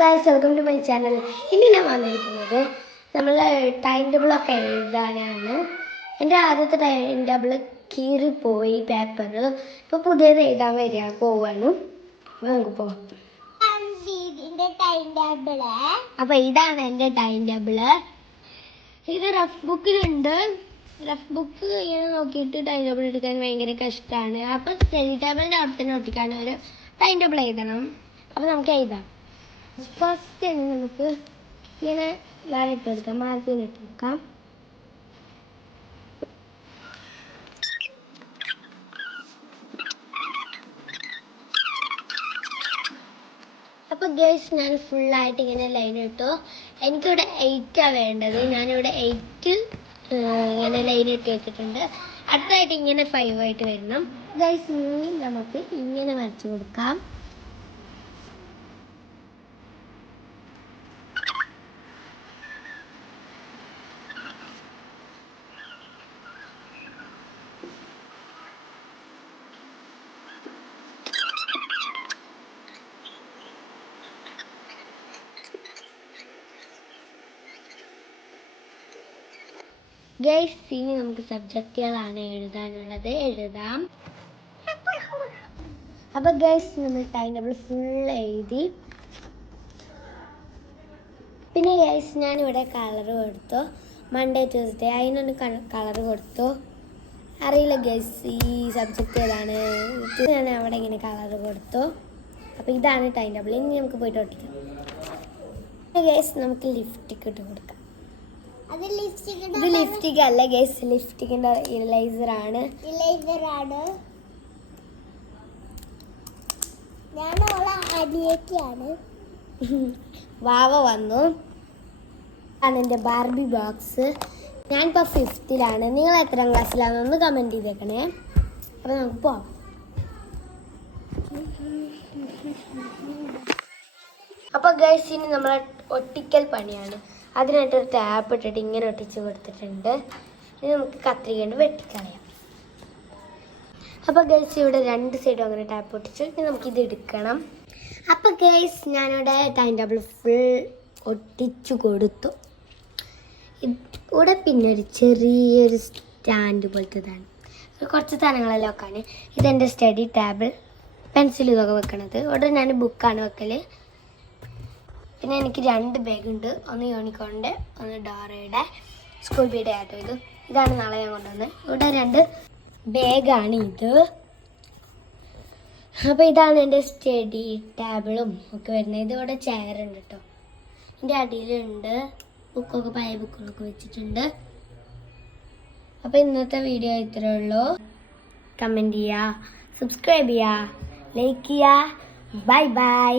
Guys, welcome to my channel. ഇനി ഞാൻ വന്നിരിക്കുന്നത് നമ്മൾ ടൈം ടേബിളൊക്കെ എഴുതാനാണ്. എൻ്റെ ആദ്യത്തെ ടൈം ടേബിൾ കീറിപ്പോയി പേപ്പർ. ഇപ്പോൾ പുതിയത് എഴുതാൻ പോവാണ്. നമുക്ക് പോവാം. അപ്പോൾ ഇതാണ് എൻ്റെ ടൈം ടേബിള്. ഇത് റഫ് ബുക്കിലുണ്ട്. റഫ് ബുക്ക് ഇങ്ങനെ നോക്കിയിട്ട് ടൈം ടേബിൾ എടുക്കാൻ ഭയങ്കര കഷ്ടമാണ്. അപ്പോൾ സ്റ്റഡി ടേബിളിൻ്റെ അവിടെ തന്നെ ഒട്ടിക്കാൻ ഒരു ടൈം ടേബിൾ എഴുതണം. അപ്പോൾ നമുക്ക് എഴുതാം. ഫസ്റ്റ് തന്നെ നമുക്ക് ഇങ്ങനെ ഇട്ടെടുക്കാം, മാർക്കിൽ ഇട്ടെടുക്കാം. അപ്പോൾ ഗൈസ്, ഞാൻ ഫുള്ളായിട്ട് ഇങ്ങനെ ലൈൻ ഇട്ടു. എനിക്കിവിടെ 8 വേണ്ടത്. ഞാനിവിടെ 8 ഇങ്ങനെ ലൈൻ ഇട്ട് വെച്ചിട്ടുണ്ട്. അടുത്തായിട്ട് ഇങ്ങനെ 5 ആയിട്ട് വരണം. ഗൈസ്, ഇനി നമുക്ക് ഇങ്ങനെ വരച്ചു കൊടുക്കാം. ഗൈസ്, ഇനി നമുക്ക് സബ്ജക്റ്റുകളാണ് എഴുതാനുള്ളത്. എഴുതാം. അപ്പോൾ ഗൈസ്, നമ്മൾ ടൈം ടേബിൾ ഫുൾ എഴുതി. പിന്നെ ഗൈസ്, ഞാനിവിടെ കളർ കൊടുത്തു. മൺഡേ ട്യൂസ്ഡേ അതിനൊന്ന് കളർ കൊടുത്തു. അറിയില്ല ഗൈസ് ഈ സബ്ജക്റ്റ് ഏതാണ്. ഞാൻ അവിടെ ഇങ്ങനെ കളർ കൊടുത്തു. അപ്പോൾ ഇതാണ് ടൈം ടേബിൾ. ഇനി നമുക്ക് പോയിട്ട് ഒട്ടിക്കാം. ഗൈസ്, നമുക്ക് ലിപ്സ്റ്റിക് ഇട്ട് കൊടുക്കാം. ഇത് ലിപ്സ്റ്റിക് അല്ല ഗൈസ്, ലിപ്സ്റ്റിക്കിന്റെ ഇറേസറാണ്. വാവ വന്നു. ആണ് എൻ്റെ ബാർബി ബോക്സ്. ഞാനിപ്പോൾ 5th. നിങ്ങൾ എത്രാം ക്ലാസ്സിലാണെന്ന് കമൻറ്റ് ചെയ്തേക്കണേ. അപ്പോൾ നമുക്ക് പോവാം. അപ്പോൾ ഗൈസ്, ഇനി നമ്മളെ ഒട്ടിക്കൽ പണിയാണ്. അതിനായിട്ടൊരു ടാപ്പ് ഇട്ടിട്ട് ഇങ്ങനെ ഒട്ടിച്ച് കൊടുത്തിട്ടുണ്ട്. ഇനി നമുക്ക് കത്രിക കൊണ്ട് വെട്ടിക്കളയാം. അപ്പോൾ ഗൈസ്, ഇവിടെ 2 സൈഡും അങ്ങനെ ടാപ്പ് ഒട്ടിച്ചു. ഇനി നമുക്കിത് എടുക്കണം. അപ്പോൾ ഗൈസ്, ഞാനിവിടെ ടൈം ടേബിൾ ഫുൾ ഒട്ടിച്ചു കൊടുത്തു. ഇവിടെ പിന്നെ ഒരു ചെറിയൊരു സ്റ്റാൻഡ് പോലത്തേതാണ്. കുറച്ച് സാധനങ്ങളെല്ലാം വെക്കാൻ. ഇതെൻ്റെ സ്റ്റഡി ടേബിൾ, പെൻസിൽ ഇതൊക്കെ വെക്കണത്. ഇവിടെ ഞാൻ ബുക്കാണ് വെക്കൽ. പിന്നെ എനിക്ക് 2 ബാഗുണ്ട്. ഒന്ന് യൂണിക്കോണിൻ്റെ, ഒന്ന് ഡോറയുടെ. സ്കൂൾ ബീഡ് ആട്ടോ. ഇതാണ് നാളെ ഞാൻ കൊണ്ടുവന്നത്. ഇവിടെ 2 ബാഗാണ് ഇത്. അപ്പോൾ ഇതാണ് എൻ്റെ സ്റ്റഡി ടേബിളും ഒക്കെ വരുന്നത്. ഇതിവിടെ ചെയറുണ്ട് കേട്ടോ. എൻ്റെ അടിയിലുണ്ട് ബുക്കൊക്കെ, പഴയ ബുക്കുകളൊക്കെ വെച്ചിട്ടുണ്ട്. അപ്പോൾ ഇന്നത്തെ വീഡിയോ ഇത്രയേ ഉള്ളൂ. കമൻറ്റ് ചെയ്യുക, സബ്സ്ക്രൈബ് ചെയ്യുക, ലൈക്ക് ചെയ്യുക. Bye bye.